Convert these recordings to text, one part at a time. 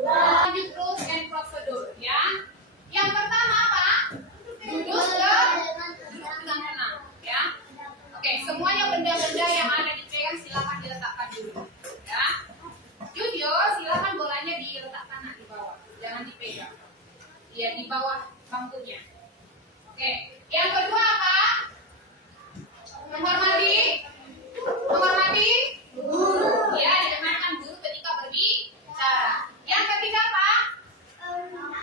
Lanjut rules and procedure ya. Yang pertama apa? Duduk dengan tenang ya. Oke, semuanya benda-benda yang ada dipegang silakan diletakkan dulu ya. Jujur, silakan bolanya diletakkan di bawah, jangan dipegang. Ya di bawah bangkunya. Oke, yang kedua apa? Menghormati guru. Ya, dengarkan guru ketika berbicara. Yang ketiga apa?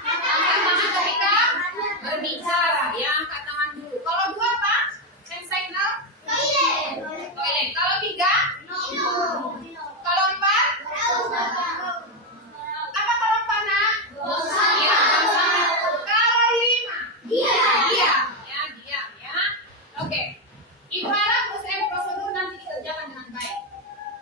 Angkat tangan ketika berbicara. Ya, angkat tangan dulu. Kalau dua apa? Hand signal? Toilet. Kalau tiga? Kalau empat? Apa kalau empat nak? Iya. Kalau lima? Diam. Ya, diam ya. Oke. Ibu harap proses prosedur nanti dikerjakan dengan baik.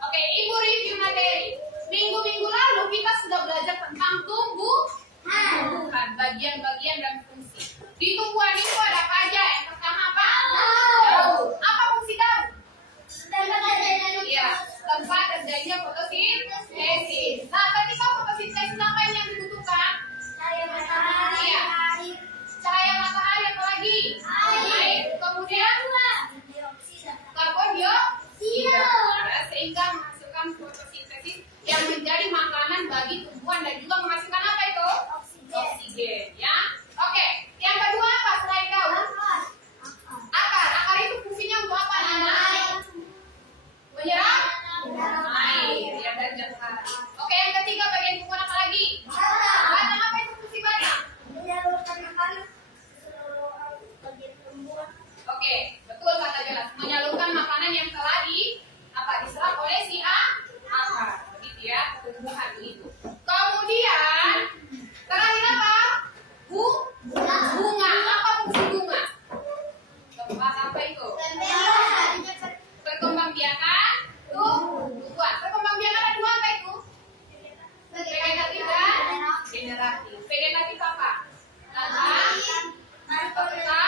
Oke, Ibu review materi. Minggu-minggu lalu kita sudah belajar tentang tumbuhan, bagian-bagian dan fungsi. Di tumbuhan itu ada apa aja? Yang pertama apa? Daun. Apa fungsi daun? Iya, tempat terjadinya fotosintesis. Nah, ketika fotosintesis apa yang dibutuhkan? Iya. Cahaya matahari, apa lagi? Air. Kemudian karbon dioksida. Sehingga menghasilkan fotosintesis yang menjadi makanan bagi tumbuhan dan juga menghasilkan apa itu? Oksigen. Ya. Oke. Yang kedua apa selain daun? Akar. Akar itu fungsinya untuk apa? Menyerap air. Ya, dan jangkar. Oke. Yang ketiga bagian tumbuhan apa lagi? Batang. Apa itu fungsi batang? Oke, betul kata jelas. Menyalurkan makanan yang telah diserap oleh si akar. Begitu ya, tumbuhan begitu. Kemudian terakhir apa? Bunga. Apa fungsi bunga? Tempat apa itu? Perkembangbiakan tumbuhan. Perkembangbiakan ada dua apa itu? Vegetatif dan generatif. Vegetatif apa? Peserta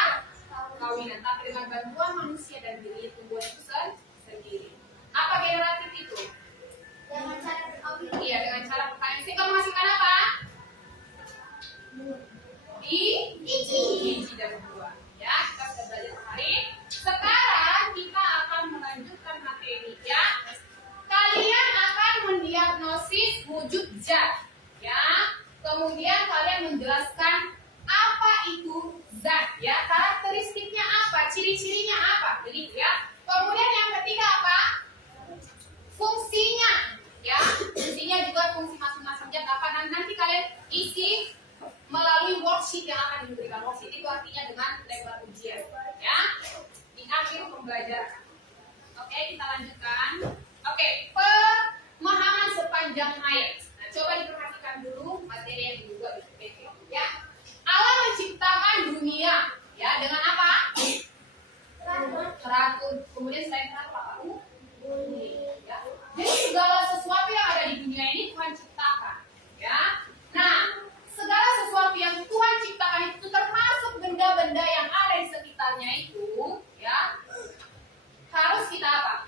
kawinan, tapi dengan bantuan manusia dan diri tumbuhan itu sendiri. Apa generatif itu? Iya, dengan cara pertanian. Sehingga menghasilkan apa? Biji dan buah. Ya, kita sudah belajar hari. Sekarang kita akan melanjutkan materi ya. Kalian akan mendiagnosis wujud zat. Ya. Kemudian kalian menjelaskan apa itu zat, ya, karakteristiknya apa, ciri-cirinya apa, begitu ya. Kemudian yang ketiga apa? Fungsinya, ya, fungsinya juga fungsi masing-masing zat apa. Dan nanti kalian isi melalui worksheet yang akan diberikan. Worksheet itu artinya dengan lembar ujian, ya, di akhir pembelajaran. Oke, kita lanjutkan. Oke, pemahaman sepanjang hayat. Nah, coba diperhatikan dulu materi yang dibuat di PPT, ya. Allah menciptakan dunia, ya, dengan apa? Teratur. Kemudian selain teratur apa? Bumi. Ya. Jadi segala sesuatu yang ada di dunia ini Tuhan ciptakan, ya. Nah, segala sesuatu yang Tuhan ciptakan itu termasuk benda-benda yang ada di sekitarnya itu, ya, harus kita apa?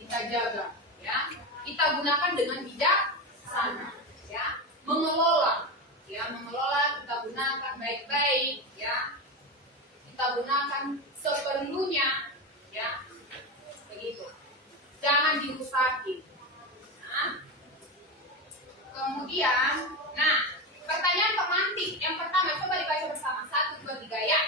Kita jaga, ya. Kita gunakan dengan bijaksana, ya. Mengelola. Ya, mengelola, kita gunakan baik-baik, ya. Kita gunakan seperlunya, ya. Begitu. Jangan dirusaki. Nah. Kemudian, nah, pertanyaan pemantik. Yang pertama, coba dibaca bersama. 1, 2, 3, ya.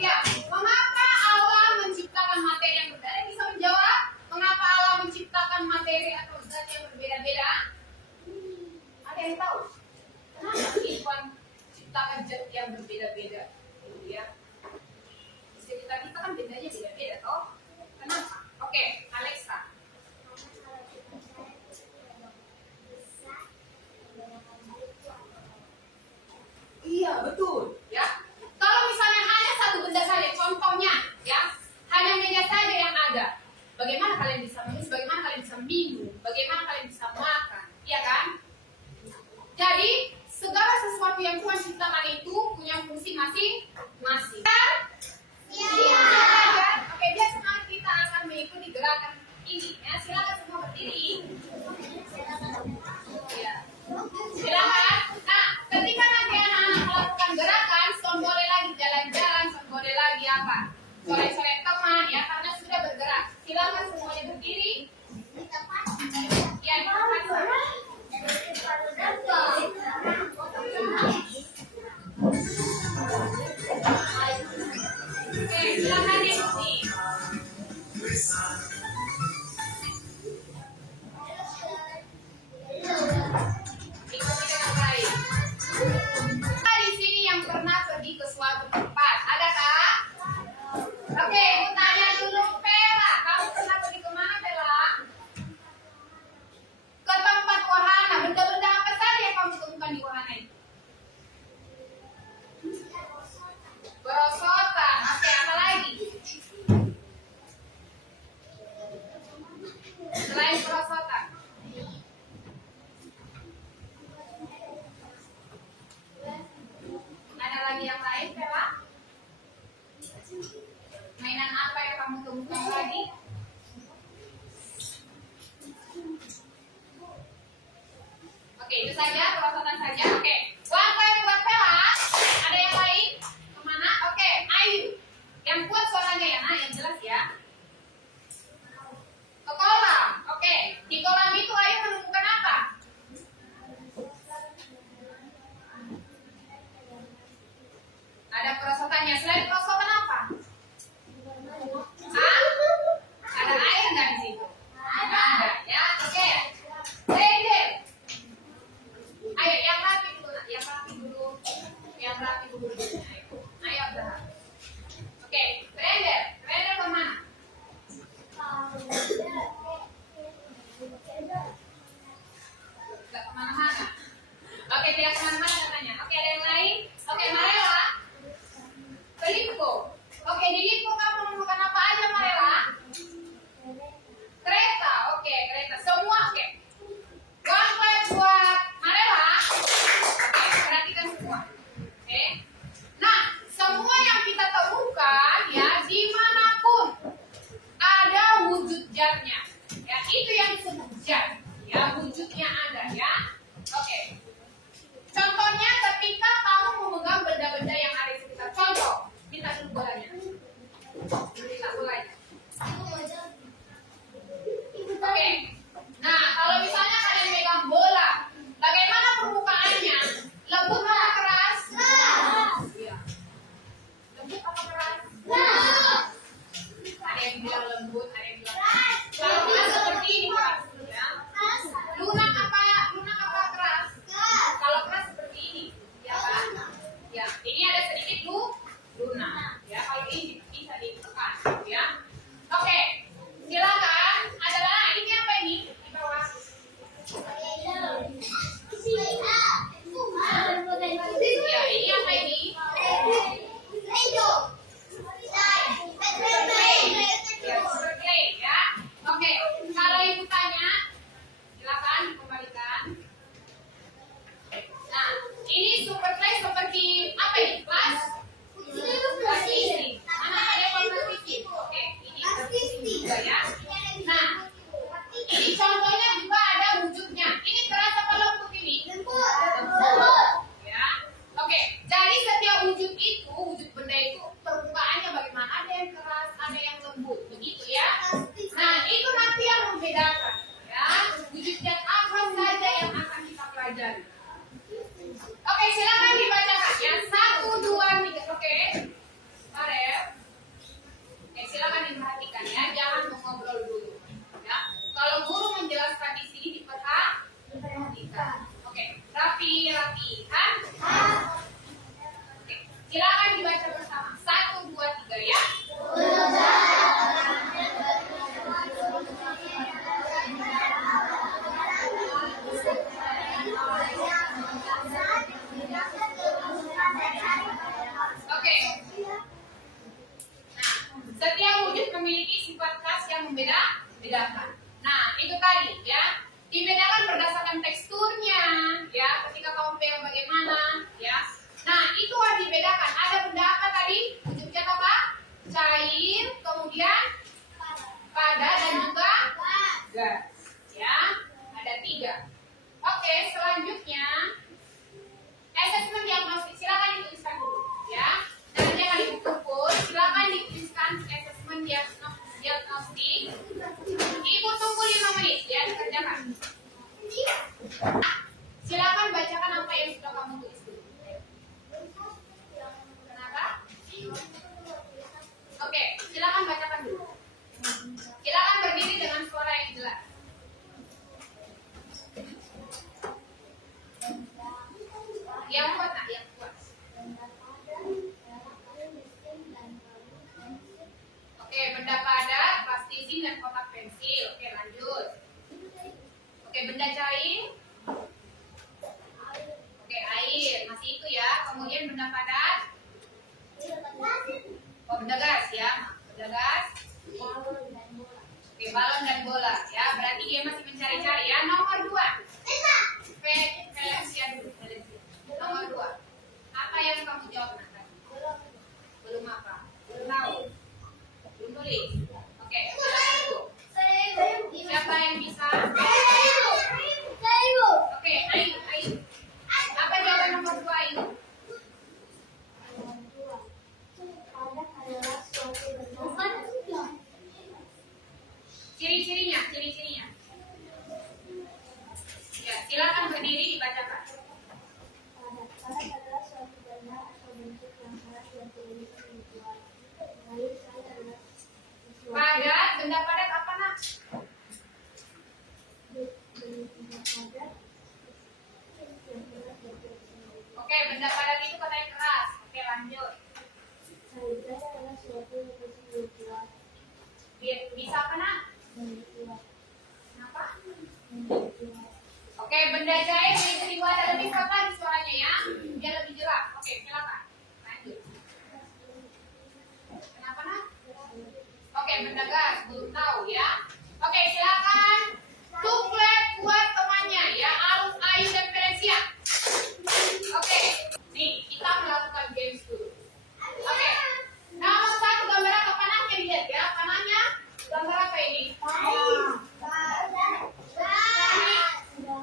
Ya, mengapa Allah menciptakan materi yang berbeda? Bisa menjawab? Mengapa Allah menciptakan materi atau zat yang berbeda-beda? Ada yang tahu? Kenapa Tuhan ciptakan zat yang berbeda-beda? Ya. Sekitar kita kan bendanya beda-beda, toh? Kenapa? Oke, Alexa. Iya, betul. Ya. Kalau misalnya hanya satu benda saja, contohnya, ya, hanya meja saja yang ada. Bagaimana kalian bisa menulis? Bagaimana kalian bisa minum? Bagaimana kalian bisa makan? Iya kan? Jadi segala sesuatu yang Tuhan ciptakan itu punya fungsi masing-masing. Ya. Oke, biar semangat kita akan mengikuti gerakan ini. Ya, silakan semua berdiri. Ya. Silakan. Nah, ketika nanti anak-anak melakukan gerakan, Son boleh lagi jalan-jalan, Son boleh lagi apa? Sore-sore teman, ya, karena sudah bergerak. Silakan semuanya berdiri. Ya, oke, silakan diikuti. Ikuti dengan baik. Kita di sini yang pernah pergi ke suatu tempat, adakah? Oke, aku tanya dulu, Pela, kamu pernah pergi kemana, Pela? Ke tempat wahana. Benda-benda apa saja yang kamu temukan di wahana itu? Berosotan. Oke, apa lagi? Selain berosotan. Ada lagi yang lain, Pela? Mainan apa yang kamu temukan lagi? Oke, itu saja, perosotan saja. Oke, one point buat Pela. Ada yang lain? Kemana? Oke, Ayu. Yang kuat suaranya ya, nah, yang jelas ya. Ke kolam. Oke, di kolam itu Ayu menemukan apa? Ada perosotannya. Selain perosotan apa? Hah? Ada air nggak di situ? Nggak ada, ya. Oke. Dede. Ayo, yang rapi dulu, nak. Yang rapi dulu. Yang rapi dulu. Ayo, ayo, Abraham. Oke, Brenda. Brenda kemana? Nggak kemana-mana. Oke, tidak kemana-mana katanya. Oke, ada yang lain? Oke, Marela. Ke Limpo. Oke, di Limpo kamu menemukan apa aja, Marela? Kereta. Oke, kereta. Semua oke. One point buat Marela. Oke, perhatikan semua. Oke. Nah, semua yang kita temukan ya, dimanapun ada wujud jarnya. Ya, itu yang disebut jar. Ya, wujudnya ada ya. Oke. Contohnya ketika kamu memegang benda-benda yang ada di sekitar. Contoh, minta dulu bolanya. Minta bolanya. Oke. Nah, kalau misalnya kalian megang bola, bagaimana permukaannya? Lembut apa keras? Iya. Lembut apa keras? Ada yang bilang lembut, ada yang bilang keras. Kalau keras seperti ini keras, ya. Lunak apa keras? Kalau keras seperti ini, ya kan? Ya, ini ada sedikit lunak. Ya, kalau ini bisa ditekan, ya. Oke, silakan. Adalah ini apa ini di bawah? Ya, ini apa ini? Ya, super clay, ya. Oke, kalau ibu tanya, silakan dikembalikan. Nah, ini super clay seperti apa ini? Kelas? Kelas isi. Mana ada kelas isi? Oke, ini kelas isi juga ya. Nah, ini contohnya juga ada wujudnya. Ini keras apa lembut ini? Lembut. Ya. Oke, jadi setiap wujud itu, wujud benda itu permukaannya bagaimana? Ada yang keras, ada yang lembut, begitu ya. Nah, itu nanti yang membedakan. Ya, wujudnya apa saja yang akan kita pelajari. Oke, silakan dibacakan ya. 1, 2, 3. Oke. Farel. Oke, silakan diperhatikan ya. Jangan mengobrol dulu. Ya. Kalau guru menjelaskan di sini diperhatikan. Oke, rapi kan? Oke, silakan dibaca bersama. 1, 2, 3 ya. Oke. Nah, setiap wujud memiliki sifat khas yang membedakan. Nah, itu tadi ya. Dibedakan berdasarkan teksturnya, ya. Ketika kamu pegang bagaimana, ya. Nah, itu harus dibedakan. dan kotak pensil. Oke, lanjut. Oke, benda cair. Oke, air. Masih itu ya. Kemudian benda padat. Oh, benda gas ya. Benda gas. Oke, balon dan bola ya. Berarti dia masih mencari-cari ya. Nomor 2. Valencia dulu. Nomor 2. Apa yang kamu jawab nanti? Belum apa? Belum tahu. Belum tulis. Oke, silakan dulu. Siapa yang bisa? Oke, Ayu. Apa jawaban nomor 2 Ayu? Ciri-cirinya. Ya, silakan berdiri dibacakan. Padat adalah suatu benda atau bentuk yang padat yang tidak bisa dibuat. Lalu saya adalah sesuatu Padat, benda padat apa nak? benda padat yang berat bergerak sendiri. Oke, benda padat itu katanya keras. Oke, lanjut. Saya adalah suatu yang bisa dibuat. Bisa apa nak? Dibuat. Kenapa? Dibuat. Oke, benda cair bisa dibuat lebih pelan suaranya ya, biar lebih jelas. Oke, silakan. Lanjut. Kenapa nak? Oke, benda gas belum tahu ya. Oke, silakan. Tuklet buat temannya ya, Alus, Ayu dan Valencia. Oke, nih kita melakukan games dulu. Oke, nomor 1 gambar apa panahnya dilihat ya, panahnya gambar apa ini?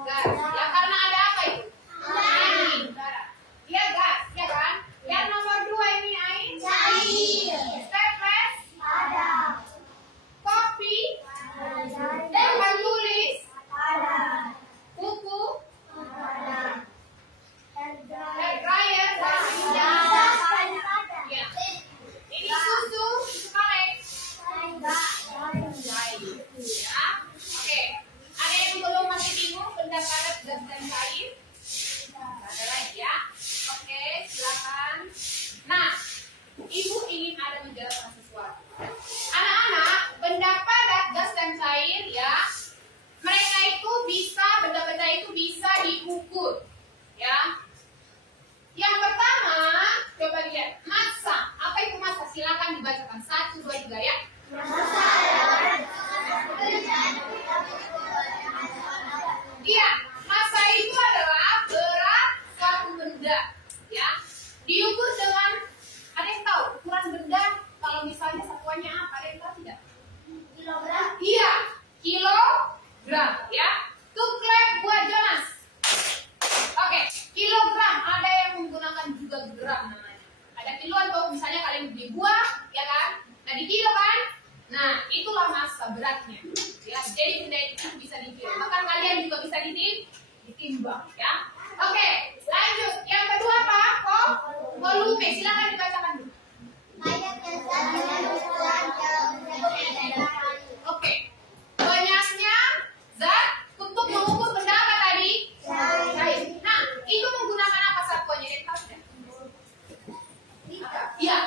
Gas. Ya karena ada apa itu? Air. Udara. Dia gas, ya kan? Yang nomor 2 ini air. Steples. Kopi. Tempat tulis. Buku. Hair dryer. Ya. Ini susu. Susu kaleng. Ya. Oke. Ada yang belum masih bingung benda padat gas dan cair? Ada lagi ya. Oke, silakan. Nah, ibu ingin ada menjelaskan sesuatu. Anak-anak, benda padat gas dan cair ya, mereka itu bisa, benda-benda itu bisa diukur ya. Yang pertama, coba lihat massa. Apa itu massa? Silakan dibacakan 1, 2, 3 ya. Iya, massa itu adalah berat suatu benda, ya. Diukur dengan, ada yang tahu ukuran benda kalau misalnya satuannya apa? Ada yang tahu tidak? Kilogram. Iya, kilogram, ya. Tuklet buat Jonas. Oke, kilogram. Ada yang menggunakan juga gram namanya. Ada kiloan tuh, misalnya kalian beli buah, ya kan? Nah di kilo kan? Nah itulah massa beratnya. Ya, jadi benda itu bisa dikira. Maka kalian juga bisa ditimbang, ya. Oke, lanjut. Yang kedua apa? Volume. Silakan dibacakan dulu. Oke. Banyaknya zat untuk mengukur benda apa tadi? Cair. Nah, itu menggunakan apa satuannya? Yang tahu tidak? Iya,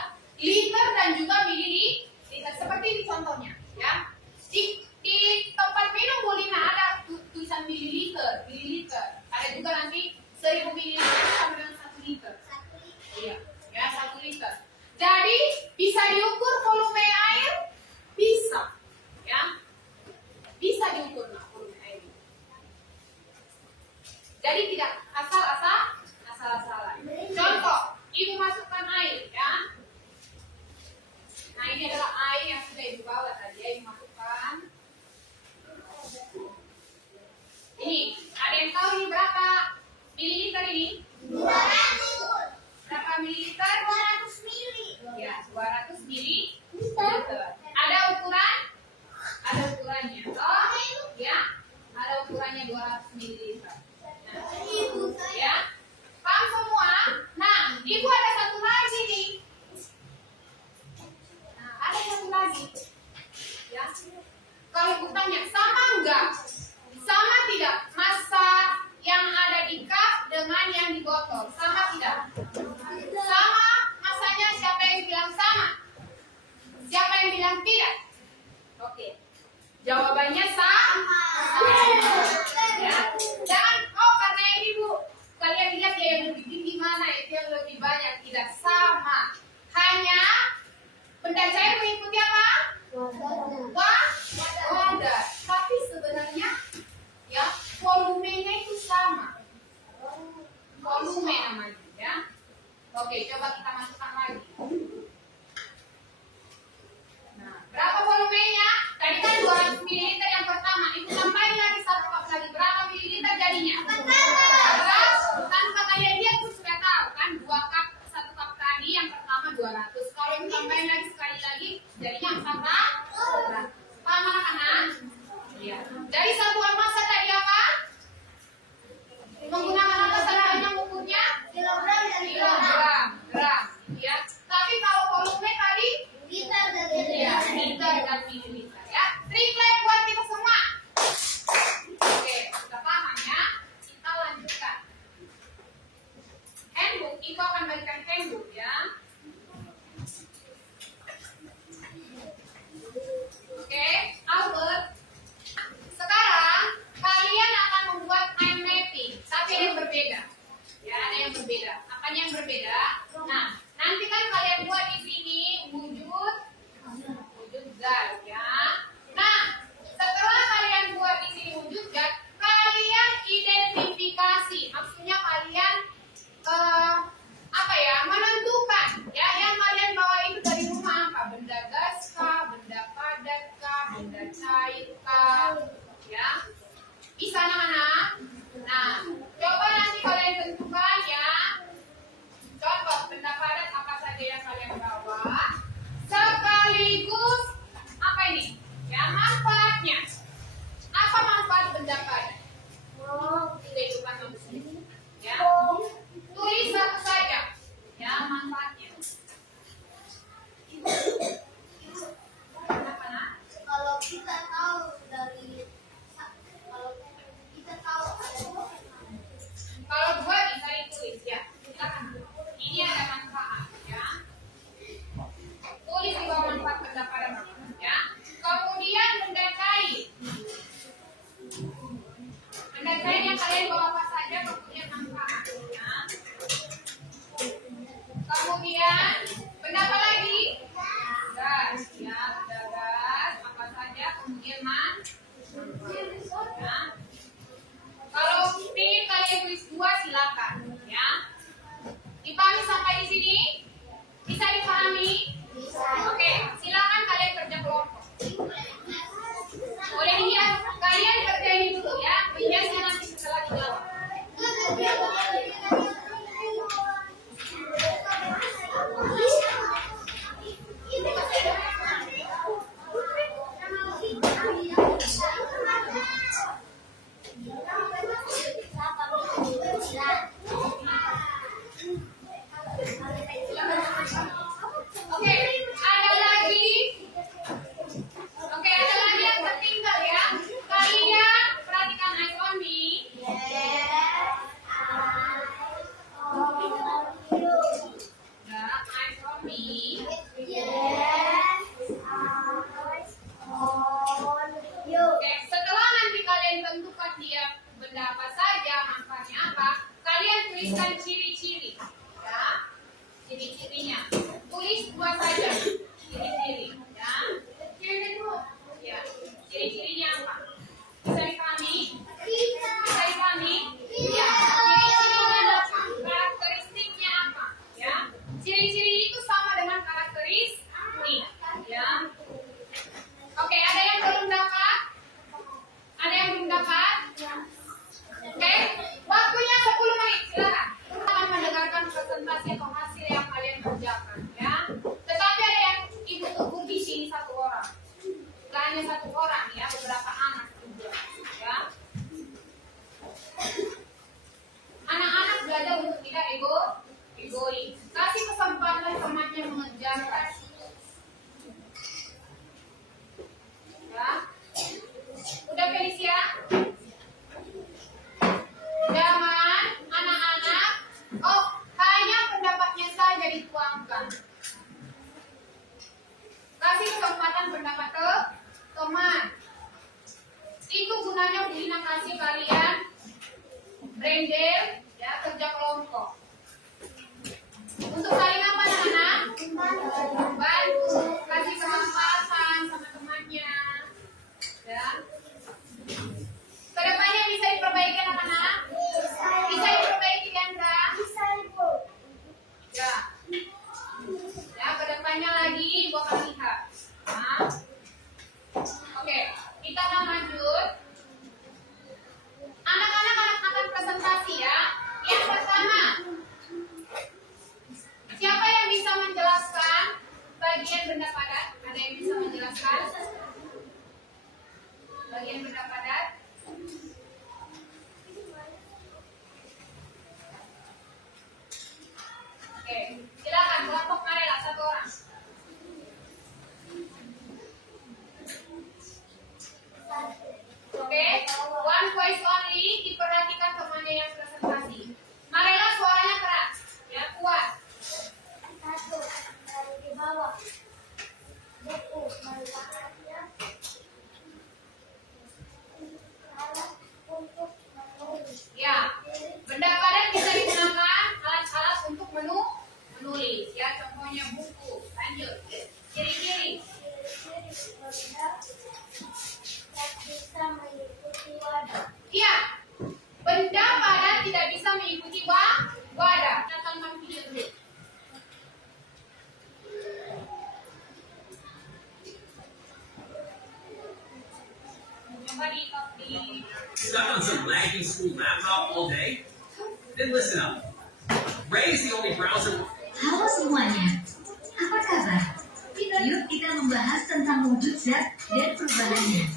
liter dan juga mililiter. Seperti ini contohnya, ya. Di tempat minum Bolina ada tulisan mililiter. Ada juga nanti 1000 mililiter sama dengan 1 liter. Iya, ya 1 liter. Jadi bisa diukur volume air, bisa, ya, bisa diukur volume air. Jadi tidak asal-asalan. Contoh, ibu masukkan air, ya. Nah ini adalah air yang sudah ibu bawa tadi, ya, ibu masukkan. Ini, ada yang tahu ini berapa mililiter ini? 200. Berapa mililiter? 200 mili. Ya, 200 mililiter. Ada ukuran? Ada ukurannya. Oh, ya. Ada ukurannya 200 mililiter. Nah, ya. Paham semua? Nah, ibu ada satu lagi nih. Nah, ada satu lagi. Ya. Kalau ibu tanya, sama enggak? Sama tidak? Massa yang ada di cup dengan yang di botol. Sama tidak? Sama banyak, tidak sama. Hanya benda cair mengikuti apa? Wadah. Tapi sebenarnya ya volumenya itu sama. Volume namanya ya. Oke, coba kita masukkan lagi. Nah, berapa volumenya? Tadi kan 200 ml yang pertama. Itu tambahin lagi 1 cup lagi. Berapa mililiter jadinya? 100. Tanpa kalian lihat tuh sudah tahu kan 2 cup 1 cup tadi yang pertama 200. Kalau itu tambahin lagi sekali lagi jadinya 400. Paham anak-anak? Iya. Dari satuan massa tadi apa? Menggunakan apa caranya mengukurnya? Kilogram. Gram. Ya. Tapi kalau volume tadi liter dan mililiter ya. Triplek buat kita semua. Oke, sudah paham ya? Kita lanjutkan. Handbook, itu akan berikan handbook ya. Oke, Albert. Sekarang kalian akan membuat mind mapping, tapi ada yang berbeda. Ya, ada yang berbeda. Apanya yang berbeda? Nah, nanti kan kalian buat di sini wujud zat ya. Nah, setelah kalian buat di sini wujud zat, kalian identifikasi. Maksudnya kalian menentukan ya yang kalian bawa itu dari rumah apa? Benda gas kah, benda padat kah, benda cair kah? Ya. Bisa anak-anak? Nah, coba nanti kalian tentukan ya. Contoh benda padat apa saja yang kalian bawa. Sekaligus apa ini? Ya, manfaatnya. Apa manfaat benda padat? Kehidupan manusia. Ya. Tulis satu saja. Ya, manfaatnya. Kenapa, nak? Kalau kita tahu ada Kalau 2 bisa ditulis ya. Silakan. Ini ada manfaat ya. Tulis di bawah manfaat benda padat ya. Kemudian benda cair. Benda cair yang kalian bawa apa saja kemudian manfaat ya. Kemudian benda apa lagi? Gas ya, benda gas apa saja kemudian manfaat ya. Kalau ingin kalian tulis 2 silakan ya. Dipahami sampai di sini? Bisa dipahami? bisa. Oke, silakan kalian kerja kelompok. Boleh lihat kalian kerja ini dulu ya. Biasanya nanti setelah dijawab. Oke, ada lagi. Oke, ada lagi yang tertinggal ya. Kalian perhatikan eyes on me. Ya, eyes on me. Oke, setelah nanti kalian tentukan dia benda apa saja, manfaatnya apa, kalian tuliskan ciri-ciri. Ya, ciri-cirinya. Tulis 2 saja. Ciri-ciri. Ya, ya. Ciri-cirinya apa? Bisa dipahami? Bisa dipahami? Ya. Ciri-cirinya apa? Karakteristiknya apa? Ya. Ciri-ciri itu sama dengan karakteristik. Ya. Oke, ada yang belum dapat? Ada yang belum dapat? Oke, waktunya 10 menit. Silakan. Kalian mendengarkan presentasi atau hasil yang kalian kerjakan, ya. Tetapi ada yang ibu tunggu di sini 1 orang. Bukan hanya 1 orang, ya, beberapa anak juga, ya. Anak-anak belajar untuk tidak egois. Kasih kesempatan temannya mengerjakan. Ya. Udah Felicia? Jangan anak-anak hanya pendapatnya saja dituangkan. Kasih kesempatan pendapat ke teman. Itu gunanya Bu Lina kasih kalian brain ya, kerja kelompok. Bagian benda padat. Oke, silakan kelompok marilah satu orang. Oke, one voice only, diperhatikan temannya yang presentasi. Marilah suaranya keras, ya kuat. Satu, dari di bawah. Buku, meletakkannya. Alat untuk menulis. Ya, benda padat bisa digunakan alat-alat untuk menulis. Ya, contohnya buku. Lanjut. Ciri-ciri. Ciri-ciri benda tak bisa mengikuti wadah. Iya, benda padat tidak bisa mengikuti wadah. Kita tonton video dulu. Coba di Stuck on some laggy school laptop all day? Then listen up. Ray is the only browser. Halo semuanya, apa kabar? Yuk kita membahas tentang wujud zat dan perubahannya.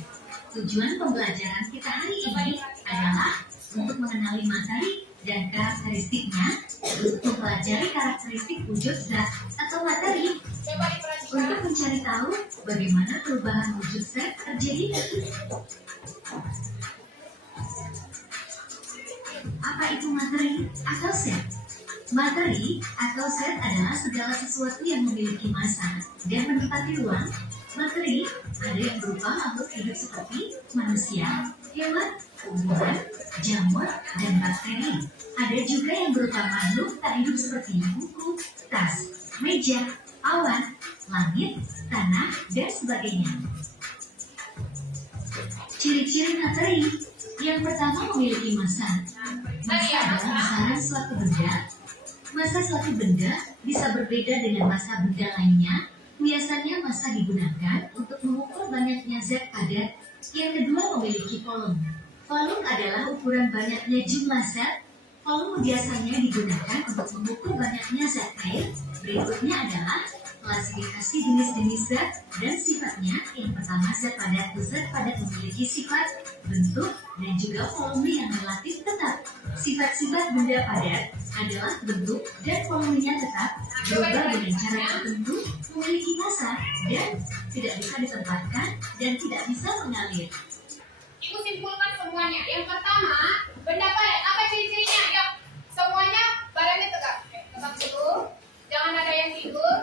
Tujuan pembelajaran kita hari ini adalah untuk mengenali materi dan karakteristiknya, untuk mempelajari karakteristik wujud zat atau materi, coba diperhatikan. untuk mencari tahu bagaimana perubahan wujud zat terjadi. Apa itu materi atau zat? Materi atau zat adalah segala sesuatu yang memiliki massa dan menempati ruang. Materi ada yang berupa makhluk hidup seperti manusia, hewan, tumbuhan, jamur, dan bakteri. Ada juga yang berupa makhluk tak hidup seperti buku, tas, meja, awan, langit, tanah, dan sebagainya. Ciri-ciri materi. Yang pertama memiliki massa. Massa adalah besaran suatu benda. Massa suatu benda bisa berbeda dengan massa benda lainnya. Biasanya massa digunakan untuk mengukur banyaknya zat padat. Yang kedua memiliki volume. Volume adalah ukuran banyaknya jumlah zat. Volume biasanya digunakan untuk mengukur banyaknya zat air. Berikutnya adalah klasifikasi jenis-jenis zat dan sifatnya. Yang pertama, zat padat. Zat padat memiliki sifat, bentuk, dan juga volume yang relatif tetap. Sifat-sifat benda padat adalah bentuk dan volumenya tetap, berubah dengan cara tertentu, memiliki massa, dan tidak bisa ditempatkan dan tidak bisa mengalir. Ibu simpulkan semuanya. Yang pertama, benda padat. Apa ciri-cirinya? Yuk, semuanya badannya tegak. Tegak dulu. Jangan ada yang tidur.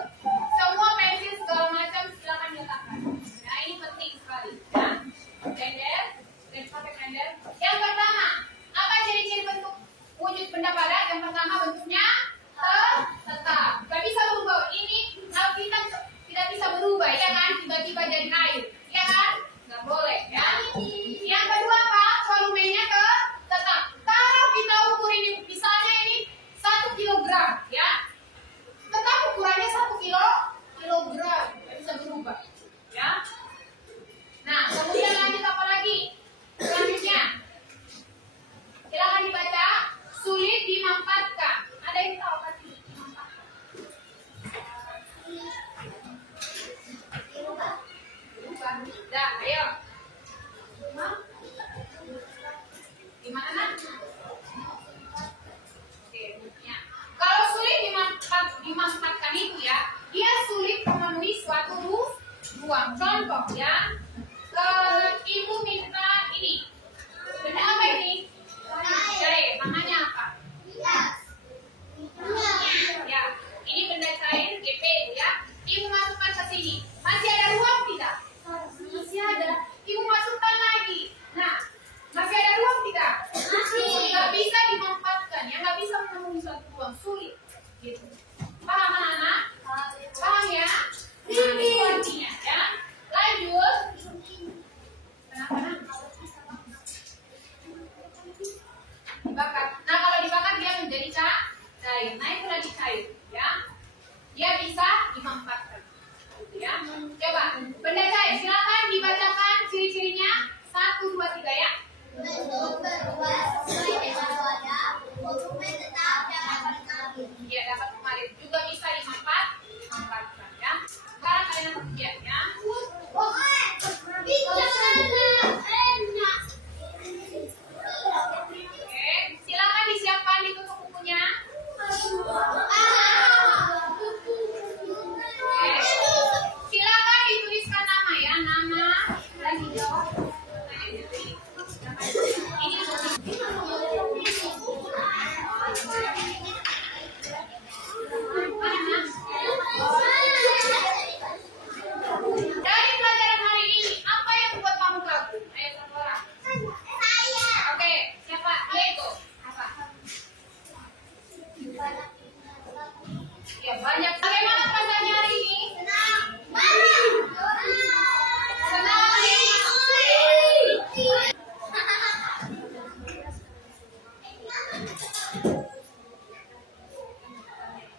Semua pensil segala macam silakan diletakkan. Nah, ini penting sekali. Ya, blender, dan pakai blender. Yang pertama, apa ciri-ciri bentuk wujud benda padat? Yang pertama bentuknya tetap. Gak bisa berubah. Ini kita tidak bisa berubah, ya kan? Tiba-tiba jadi air, ya kan? Nggak boleh, ya. Yang kedua apa? Volumenya tetap. Kalau kita ukur ini, misalnya ini 1 kilogram, ya. Tetap ukurannya 1 kilogram, nggak bisa berubah, ya. Nah, kemudian lanjut apa lagi? Selanjutnya, silakan dibaca. Sulit dimanfaatkan. Ada yang tahu apa sih dimanfaatkan? Berubah. Dah, ayo. Gimana? Oke, ya. Kalau sulit dimanfaatkan itu ya, dia sulit memenuhi suatu ruang. Contoh ya, ibu minta ini. Benda apa ini? Cair. Namanya apa? Ya, ini benda cair GP ya. Ibu masukkan ke sini. Masih ada ruang tidak? Masih ada. Ibu masukkan lagi. Nah, masih ada ruang tidak? Nggak bisa dimanfaatkan. Ya, nggak bisa memenuhi suatu ruang. Sulit. Gitu. Paham anak-anak? Paham ya? Nah, itu artinya ya. Lanjut. banyak. Bagaimana